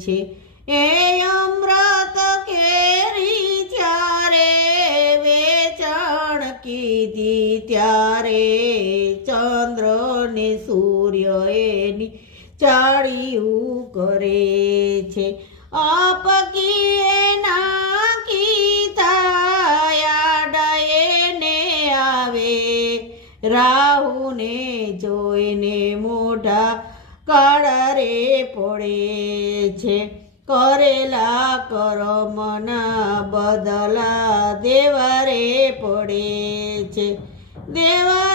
છે એ અમૃત કેરી ત્યારે વેચાણ કીધી ત્યારે ચંદ્ર ને સૂર્ય એની ચાળિયું કરે છે આપકી એના કીધા યાદ એને આવે રાહુને જોઈને મોઢા કાળા રે પડે છે કરેલા કર્મના બદલા દેવા રે પડે છે દેવા